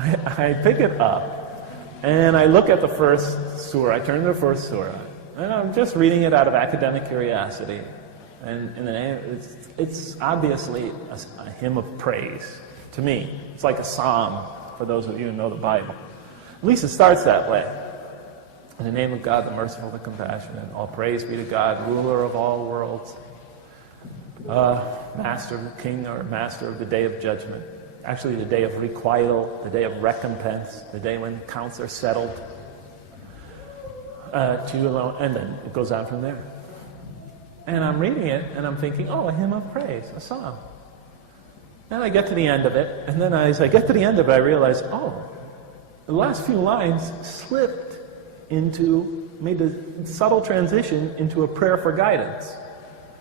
I pick it up, and I look at the first surah. I turn to the first surah, and I'm just reading it out of academic curiosity. And it's obviously a hymn of praise to me. It's like a psalm for those of you who know the Bible. At least it starts that way. In the name of God, the merciful, the compassionate, all praise be to God, ruler of all worlds, master, king, or master of the day of judgment. Actually, the day of requital, the day of recompense, the day when accounts are settled. To you alone, and then it goes on from there. And I'm reading it, and I'm thinking, oh, a hymn of praise, a psalm. And I get to the end of it, and then as I get to the end of it, I realize, oh, the last few lines slipped made a subtle transition into a prayer for guidance.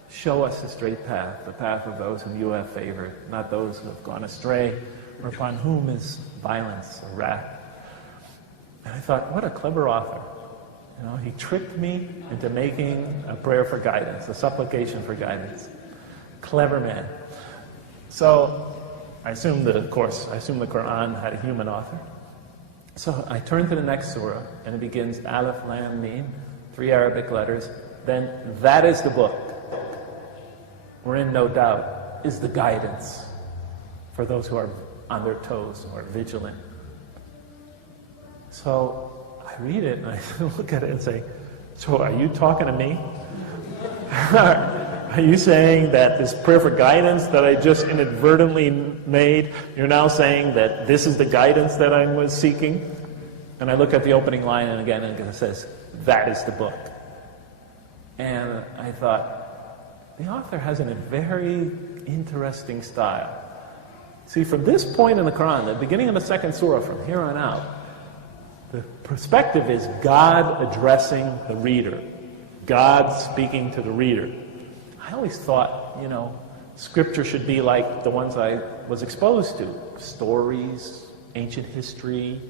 Show us the straight path, the path of those whom you have favored, not those who have gone astray, or upon whom is violence or wrath. And I thought, what a clever author. You know, he tricked me into making a prayer for guidance, a supplication for guidance. Clever man. So I assume the Quran had a human author. So I turn to the next surah, and it begins Alif, Lam, Mim, 3 Arabic letters. Then that is the book, wherein no doubt is the guidance for those who are on their toes or vigilant. So I read it and I look at it and say, so are you talking to me? Are you saying that this prayer for guidance that I just inadvertently made, you're now saying that this is the guidance that I was seeking? And I look at the opening line and again it says, that is the book. And I thought, the author has a very interesting style. See, from this point in the Quran, the beginning of the second surah, from here on out, the perspective is God addressing the reader, God speaking to the reader. I always thought, Scripture should be like the ones I was exposed to. Stories, ancient history,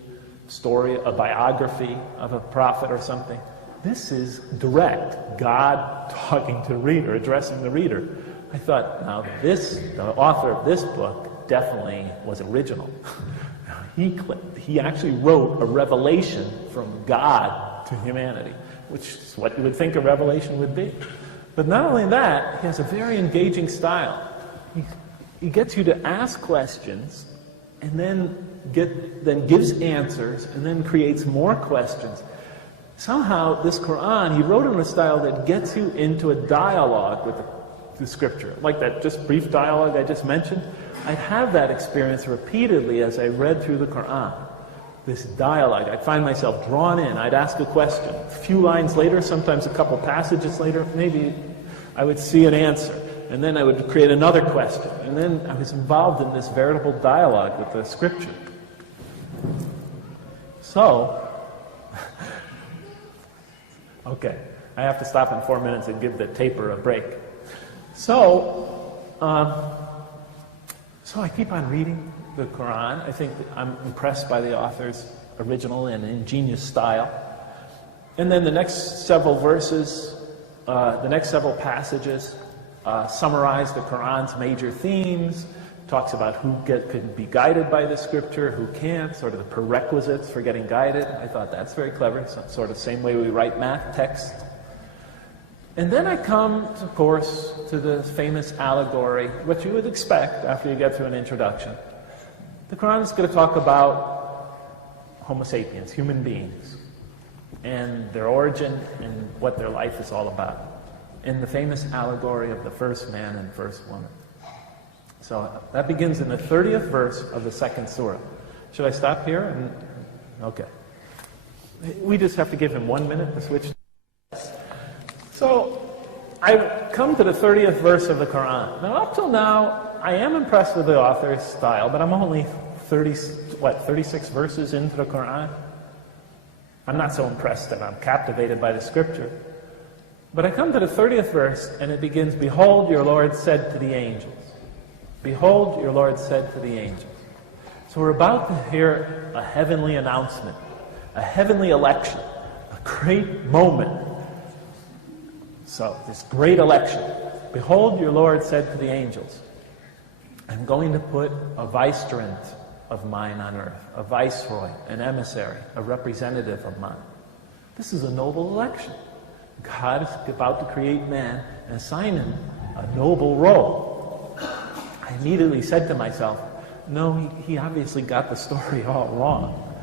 a biography of a prophet or something. This is direct, God talking to the reader, addressing the reader. I thought, now the author of this book definitely was original. He actually wrote a revelation from God to humanity, which is what you would think a revelation would be. But not only that, he has a very engaging style. He gets you to ask questions, and then gives answers, and then creates more questions. Somehow, this Quran, he wrote in a style that gets you into a dialogue with the Scripture, like that just brief dialogue I just mentioned. I'd have that experience repeatedly as I read through the Quran. This dialogue, I'd find myself drawn in. I'd ask a question. A few lines later, sometimes a couple passages later, maybe I would see an answer. And then I would create another question. And then I was involved in this veritable dialogue with the Scripture. So, okay, I have to stop in 4 minutes and give the taper a break. So I keep on reading the Quran. I think I'm impressed by the author's original and ingenious style. And then the next several verses, the next several passages summarize the Quran's major themes, talks about who can be guided by the Scripture, who can't, sort of the prerequisites for getting guided. I thought that's very clever, sort of the same way we write math text. And then I come, of course, to the famous allegory, what you would expect after you get through an introduction. The Quran is going to talk about Homo sapiens, human beings, and their origin and what their life is all about, in the famous allegory of the first man and first woman. So that begins in the 30th verse of the second surah. Should I stop here? Okay. We just have to give him 1 minute to switch. So, I come to the 30th verse of the Quran. Now, up till now, I am impressed with the author's style, but I'm only 36 verses into the Quran. I'm not so impressed that I'm captivated by the Scripture. But I come to the 30th verse, and it begins, Behold, your Lord said to the angels. Behold, your Lord said to the angels. So we're about to hear a heavenly announcement, a heavenly election, a great moment. So, this great election. Behold, your Lord said to the angels, I'm going to put a vicegerent of mine on earth, a viceroy, an emissary, a representative of mine. This is a noble election. God is about to create man and assign him a noble role. I immediately said to myself, no, he obviously got the story all wrong.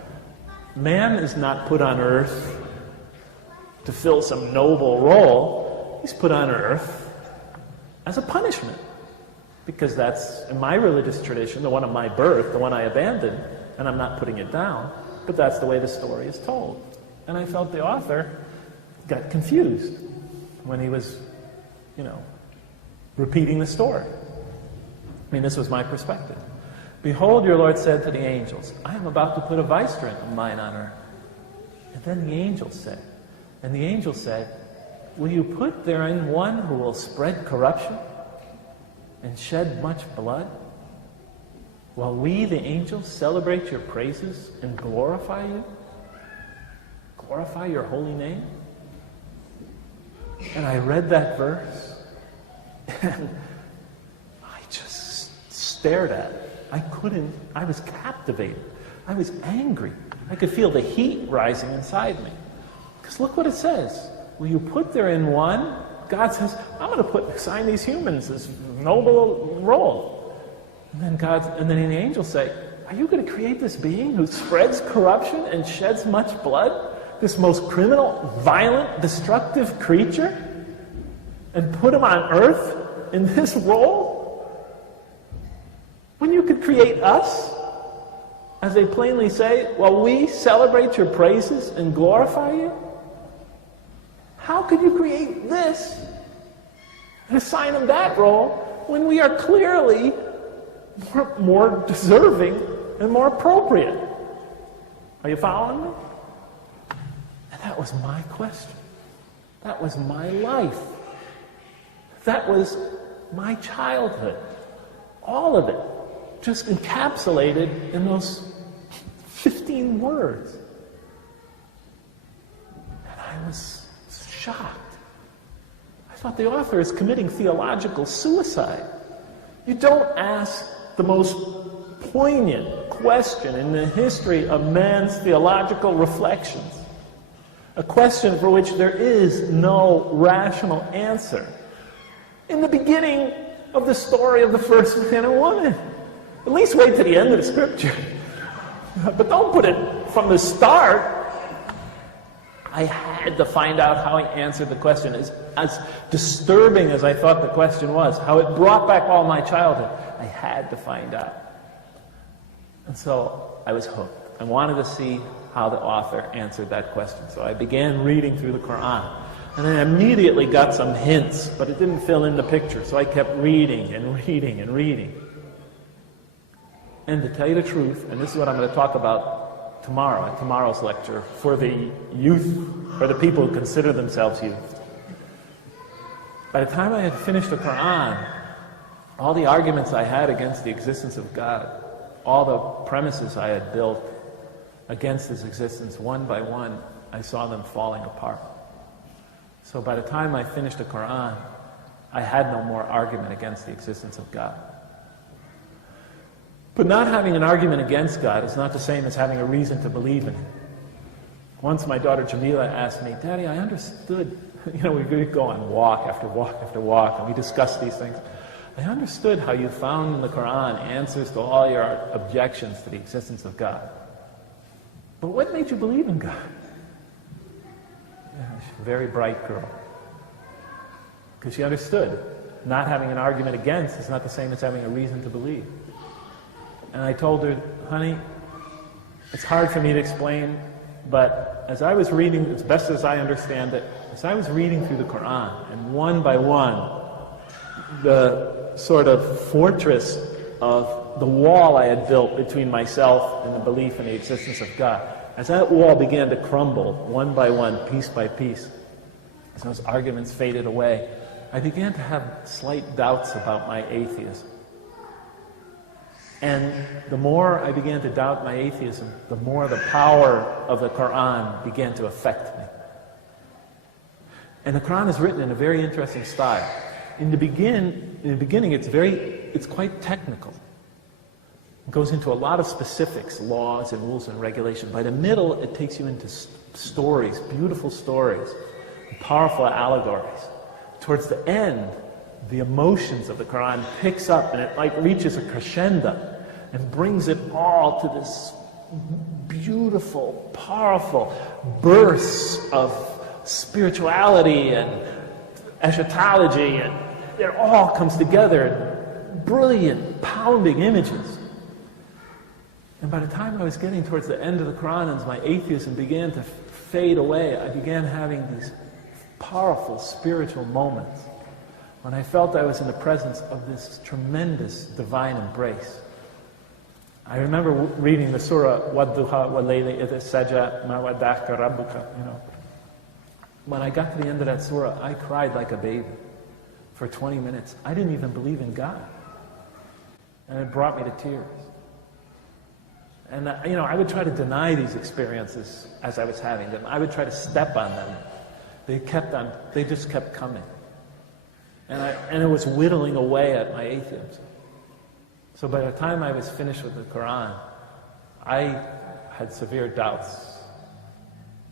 Man is not put on earth to fill some noble role. He's put on earth as a punishment. Because that's, in my religious tradition, the one of my birth, the one I abandoned, and I'm not putting it down, but that's the way the story is told. And I felt the author got confused when he was, repeating the story. I mean, this was my perspective. Behold, your Lord said to the angels, I am about to put a viceroy of mine on earth. And then the angels said, will you put therein one who will spread corruption and shed much blood, while we, the angels, celebrate your praises and glorify you? Glorify your holy name? And I read that verse, and I just stared at it. I was captivated. I was angry. I could feel the heat rising inside me. Because look what it says. Will you put therein one? God says, I'm going to assign these humans this noble role. And then the angels say, are you going to create this being who spreads corruption and sheds much blood? This most criminal, violent, destructive creature? And put him on earth in this role? When you could create us? As they plainly say, well, we celebrate your praises and glorify you? How could you create this and assign him that role when we are clearly more deserving and more appropriate? Are you following me? And that was my question. That was my life. That was my childhood. All of it just encapsulated in those 15 words. And I was shocked. I thought the author is committing theological suicide. You don't ask the most poignant question in the history of man's theological reflections, a question for which there is no rational answer, in the beginning of the story of the first man and woman. At least wait to the end of the scripture. But don't put it from the start. I had to find out how he answered the question. As disturbing as I thought the question was, how it brought back all my childhood, I had to find out. And so I was hooked. I wanted to see how the author answered that question. So I began reading through the Quran. And I immediately got some hints, but it didn't fill in the picture. So I kept reading and reading and reading. And to tell you the truth, and this is what I'm going to talk about tomorrow, at tomorrow's lecture, for the youth, or the people who consider themselves youth. By the time I had finished the Quran, all the arguments I had against the existence of God, all the premises I had built against his existence, one by one, I saw them falling apart. So by the time I finished the Quran, I had no more argument against the existence of God. But not having an argument against God is not the same as having a reason to believe in him. Once my daughter Jamila asked me, Daddy, I understood, we go on walk after walk after walk, and we discuss these things. I understood how you found in the Quran answers to all your objections to the existence of God. But what made you believe in God? She's a very bright girl. Because she understood not having an argument against is not the same as having a reason to believe. And I told her, honey, it's hard for me to explain, but as I was reading, as best as I understand it, as I was reading through the Quran, and one by one, the sort of fortress of the wall I had built between myself and the belief in the existence of God, as that wall began to crumble, one by one, piece by piece, as those arguments faded away, I began to have slight doubts about my atheism. And the more I began to doubt my atheism, the more the power of the Quran began to affect me. And the Quran is written in a very interesting style. In the beginning, it's quite technical. It goes into a lot of specifics, laws and rules and regulations. By the middle, it takes you into stories, beautiful stories, powerful allegories. Towards the end, the emotions of the Quran picks up and it like reaches a crescendo and brings it all to this beautiful, powerful bursts of spirituality and eschatology, and it all comes together in brilliant, pounding images. And by the time I was getting towards the end of the Quran and my atheism began to fade away, I began having these powerful spiritual moments when I felt I was in the presence of this tremendous divine embrace. I remember reading the surah, وَتدهشه وَاللَّيْلِ إِذَا سَجَى مَا وَدَّعَكَ رَبُّكَ. When I got to the end of that surah, I cried like a baby for 20 minutes. I didn't even believe in God. And it brought me to tears. And I would try to deny these experiences as I was having them. I would try to step on them. They just kept coming. And it was whittling away at my atheism. So by the time I was finished with the Quran, I had severe doubts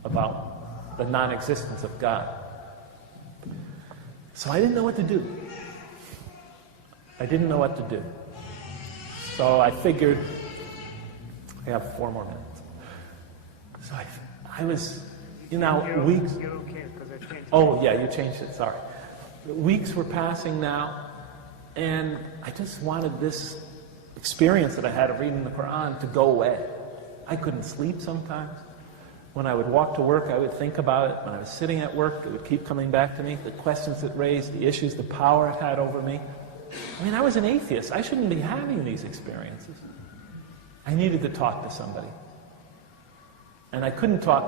about the non-existence of God. So I didn't know what to do. So I figured, I have 4 more minutes. So I was, weeks. Oh, yeah, you changed it, sorry. Weeks were passing now, and I just wanted this experience that I had of reading the Quran to go away. I couldn't sleep sometimes. When I would walk to work, I would think about it. When I was sitting at work, it would keep coming back to me, the questions it raised, the issues, the power it had over me. I was an atheist. I shouldn't be having these experiences. I needed to talk to somebody. And I couldn't talk